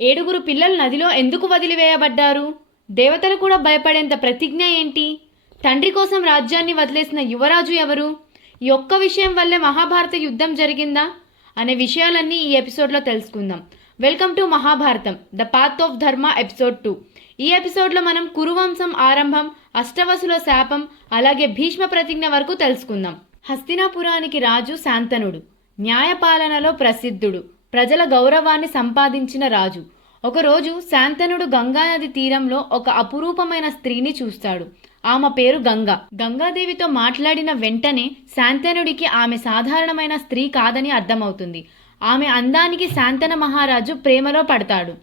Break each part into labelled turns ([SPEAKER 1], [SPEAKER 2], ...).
[SPEAKER 1] ఏడుగురు పిల్లలు నదిలో ఎందుకు వదిలివేయబడ్డారు? దేవతలు కూడా భయపడేంత ప్రతిజ్ఞ ఏంటి? తండ్రి కోసం రాజ్యాన్ని వదిలేసిన యువరాజు ఎవరు? ఈ ఒక్క విషయం వల్లే మహాభారత యుద్ధం జరిగిందా? అనే విషయాలన్నీ ఈ ఎపిసోడ్లో తెలుసుకుందాం. Welcome to Mahabharatam the path of dharma episode two. ఈ ఎపిసోడ్లో మనం కురువంశం ఆరంభం అష్టవసుల శాపం అలాగే భీష్మ ప్రతిజ్ఞ వరకు తెలుసుకుందాం. హస్తినాపురానికి రాజు శాంతనుడు న్యాయపాలనలో ప్రసిద్ధుడు. ప్రజల గౌరవాన్ని సంపాదించిన రాజు. ఒకరోజు శాంతనుడు గంగానది తీరంలో ఒక అపురూపమైన స్త్రీని చూస్తాడు. ఆమె పేరు గంగ. గంగాదేవితో మాట్లాడిన వెంటనే శాంతనుడికి ఆమె సాధారణమైన స్త్రీ కాదని అర్థమవుతుంది. ఆమె అందానికి శాంతన మహారాజు ప్రేమలో పడతాడు.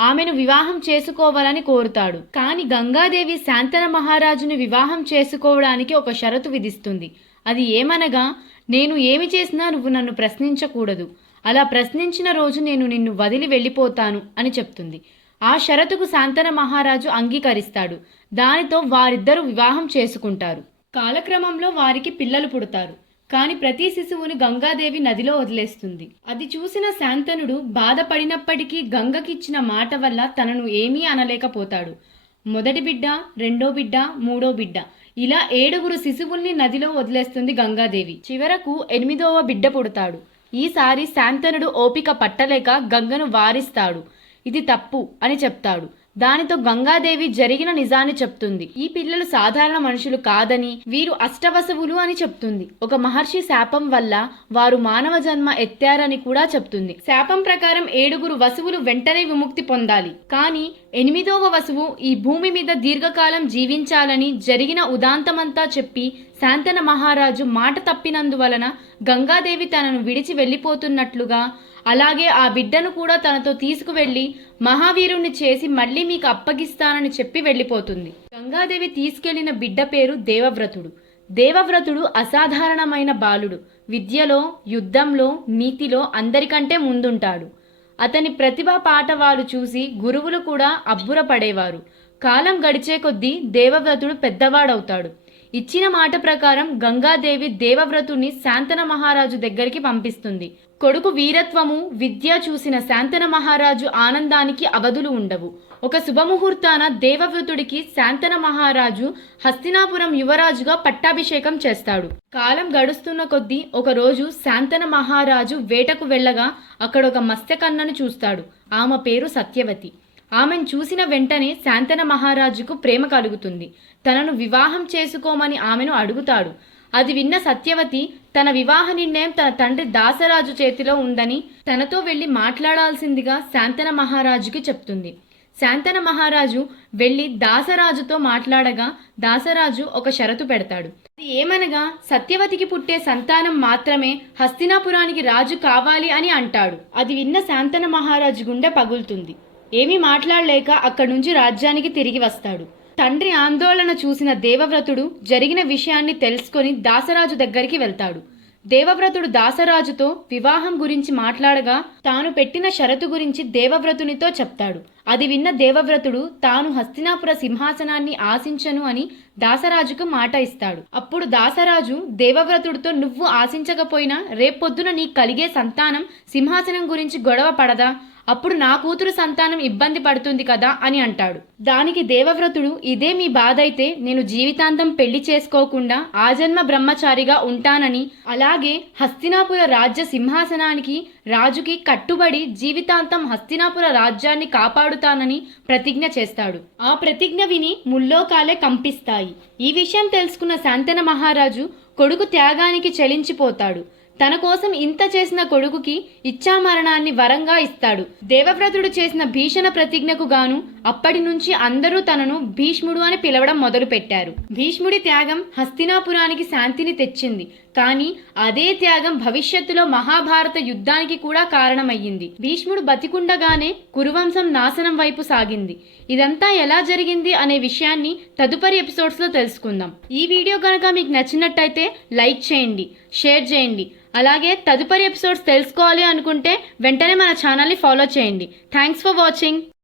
[SPEAKER 1] ఆమెను వివాహం చేసుకోవాలని కోరుతాడు. కానీ గంగాదేవి శాంతన మహారాజుని వివాహం చేసుకోవడానికి ఒక షరతు విధిస్తుంది. అది ఏమనగా నేను ఏమి చేసినా నువ్వు నన్ను ప్రశ్నించకూడదు. అలా ప్రశ్నించిన రోజు నేను నిన్ను వదిలి వెళ్ళిపోతాను అని చెప్తుంది. ఆ షరతుకు శాంతన మహారాజు అంగీకరిస్తాడు. దానితో వారిద్దరూ వివాహం చేసుకుంటారు. కాలక్రమంలో వారికి పిల్లలు పుడతారు. కాని ప్రతి శిశువుని గంగాదేవి నదిలో వదిలేస్తుంది. అది చూసిన శాంతనుడు బాధపడినప్పటికీ గంగకిచ్చిన మాట వల్ల తనను ఏమీ అనలేకపోతాడు. మొదటి బిడ్డ రెండో బిడ్డ మూడో బిడ్డ. ఇలా ఏడుగురు శిశువుల్ని నదిలో వదిలేస్తుంది గంగాదేవి. చివరకు ఎనిమిదవ బిడ్డ పుడతాడు. ఈసారి శాంతనుడు ఓపిక పట్టలేక గంగను వారిస్తాడు. ఇది తప్పు అని చెప్తాడు. దానితో గంగాదేవి జరిగిన నిజాన్ని చెప్తుంది. ఈ పిల్లలు సాధారణ మనుషులు కాదని వీరు అష్టవసువులు అని చెప్తుంది. ఒక మహర్షి శాపం వల్ల వారు మానవ జన్మ ఎత్తారని కూడా చెప్తుంది. శాపం ప్రకారం ఏడుగురు వసువులు వెంటనే విముక్తి పొందాలి. కానీ ఎనిమిదవ వసువు ఈ భూమి మీద దీర్ఘకాలం జీవించాలని జరిగిన ఉదాంతమంతా చెప్పి శాంతన మహారాజు మాట తప్పినందువలన గంగాదేవి తనను విడిచి వెళ్ళిపోతున్నట్లుగా అలాగే ఆ బిడ్డను కూడా తనతో తీసుకువెళ్ళి మహావీరుణ్ణి చేసి మళ్ళీ మీకు అప్పగిస్తానని చెప్పి వెళ్ళిపోతుంది. గంగాదేవి తీసుకెళ్ళిన బిడ్డ పేరు దేవవ్రతుడు. దేవవ్రతుడు అసాధారణమైన బాలుడు. విద్యలో యుద్ధంలో నీతిలో అందరికంటే ముందుంటాడు. అతని ప్రతిభా పాఠవాలు చూసి గురువులు కూడా అబ్బురపడేవారు. కాలం గడిచే కొద్దీ దేవవ్రతుడు పెద్దవాడవుతాడు. ఇచ్చిన మాట ప్రకారం గంగాదేవి దేవవ్రతుని శాంతన మహారాజు దగ్గరికి పంపిస్తుంది. కొడుకు వీరత్వము విద్య చూసిన శాంతన మహారాజు ఆనందానికి అవధులు ఉండవు. ఒక శుభముహూర్తాన దేవవ్రతుడికి శాంతన మహారాజు హస్తినాపురం యువరాజుగా పట్టాభిషేకం చేస్తాడు. కాలం గడుస్తున్న కొద్దీ ఒకరోజు శాంతన మహారాజు వేటకు వెళ్ళగా అక్కడ ఒక మత్స్యకన్నను చూస్తాడు. ఆమె పేరు సత్యవతి. ఆమెను చూసిన వెంటనే శాంతన మహారాజుకు ప్రేమ కలుగుతుంది. తనను వివాహం చేసుకోమని ఆమెను అడుగుతాడు. అది విన్న సత్యవతి తన వివాహ నిర్ణయం తన తండ్రి దాసరాజు చేతిలో ఉందని తనతో వెళ్ళి మాట్లాడాల్సిందిగా శాంతన మహారాజుకి చెప్తుంది. శాంతన మహారాజు వెళ్ళి దాసరాజుతో మాట్లాడగా దాసరాజు ఒక షరతు పెడతాడు. అది ఏమనగా సత్యవతికి పుట్టే సంతానం మాత్రమే హస్తినాపురానికి రాజు కావాలి అని అంటాడు. అది విన్న శాంతన మహారాజు గుండె పగులుతుంది. ఏమీ మాట్లాడలేక అక్కడి నుంచి రాజ్యానికి తిరిగి వస్తాడు. తండ్రి ఆందోళన చూసిన దేవవ్రతుడు జరిగిన విషయాన్ని తెలుసుకొని దాసరాజు దగ్గరికి వెళ్తాడు. దేవవ్రతుడు దాసరాజుతో వివాహం గురించి మాట్లాడగా తాను పెట్టిన షరతు గురించి దేవవ్రతునితో చెప్తాడు. అది విన్న దేవవ్రతుడు తాను హస్తినాపుర సింహాసనాన్ని ఆశించను అని దాసరాజుకు మాట ఇస్తాడు. అప్పుడు దాసరాజు దేవవ్రతుడితో నువ్వు ఆశించకపోయినా రేపొద్దున నీకు కలిగే సంతానం సింహాసనం గురించి గొడవ పడదా? అప్పుడు నా కూతురు సంతానం ఇబ్బంది పడుతుంది కదా అని అంటాడు. దానికి దేవవ్రతుడు ఇదే మీ బాధ అయితే నేను జీవితాంతం పెళ్ళి చేసుకోకుండా ఆజన్మ బ్రహ్మచారిగా ఉంటానని అలాగే హస్తినాపుర రాజ్య సింహాసనానికి రాజుకి కట్టుబడి జీవితాంతం హస్తినాపుర రాజ్యాన్ని కాపాడుతానని ప్రతిజ్ఞ చేస్తాడు. ఆ ప్రతిజ్ఞ విని ముల్లోకాలే కంపిస్తాయి. ఈ విషయం తెలుసుకున్న శాంతన మహారాజు కొడుకు త్యాగానికి చలించిపోతాడు. తన కోసం ఇంత చేసిన కొడుకుకి ఇచ్చామరణాన్ని వరంగా ఇస్తాడు. దేవవ్రతుడు చేసిన భీషణ ప్రతిజ్ఞకు గాను అప్పటి నుంచి అందరూ తనను భీష్ముడు అని పిలవడం మొదలుపెట్టారు. భీష్ముడి త్యాగం హస్తినాపురానికి శాంతిని తెచ్చింది. కానీ అదే త్యాగం భవిష్యత్తులో మహాభారత యుద్ధానికి కూడా కారణమయ్యింది. భీష్ముడు బతికుండగానే కురువంశం నాశనం వైపు సాగింది. ఇదంతా ఎలా జరిగింది అనే విషయాన్ని తదుపరి ఎపిసోడ్స్లో తెలుసుకుందాం. ఈ వీడియో కనుక మీకు నచ్చినట్టయితే లైక్ చేయండి షేర్ చేయండి. అలాగే తదుపరి ఎపిసోడ్స్ తెలుసుకోవాలి అనుకుంటే వెంటనే మన ఛానల్ని ఫాలో చేయండి. Thanks for watching.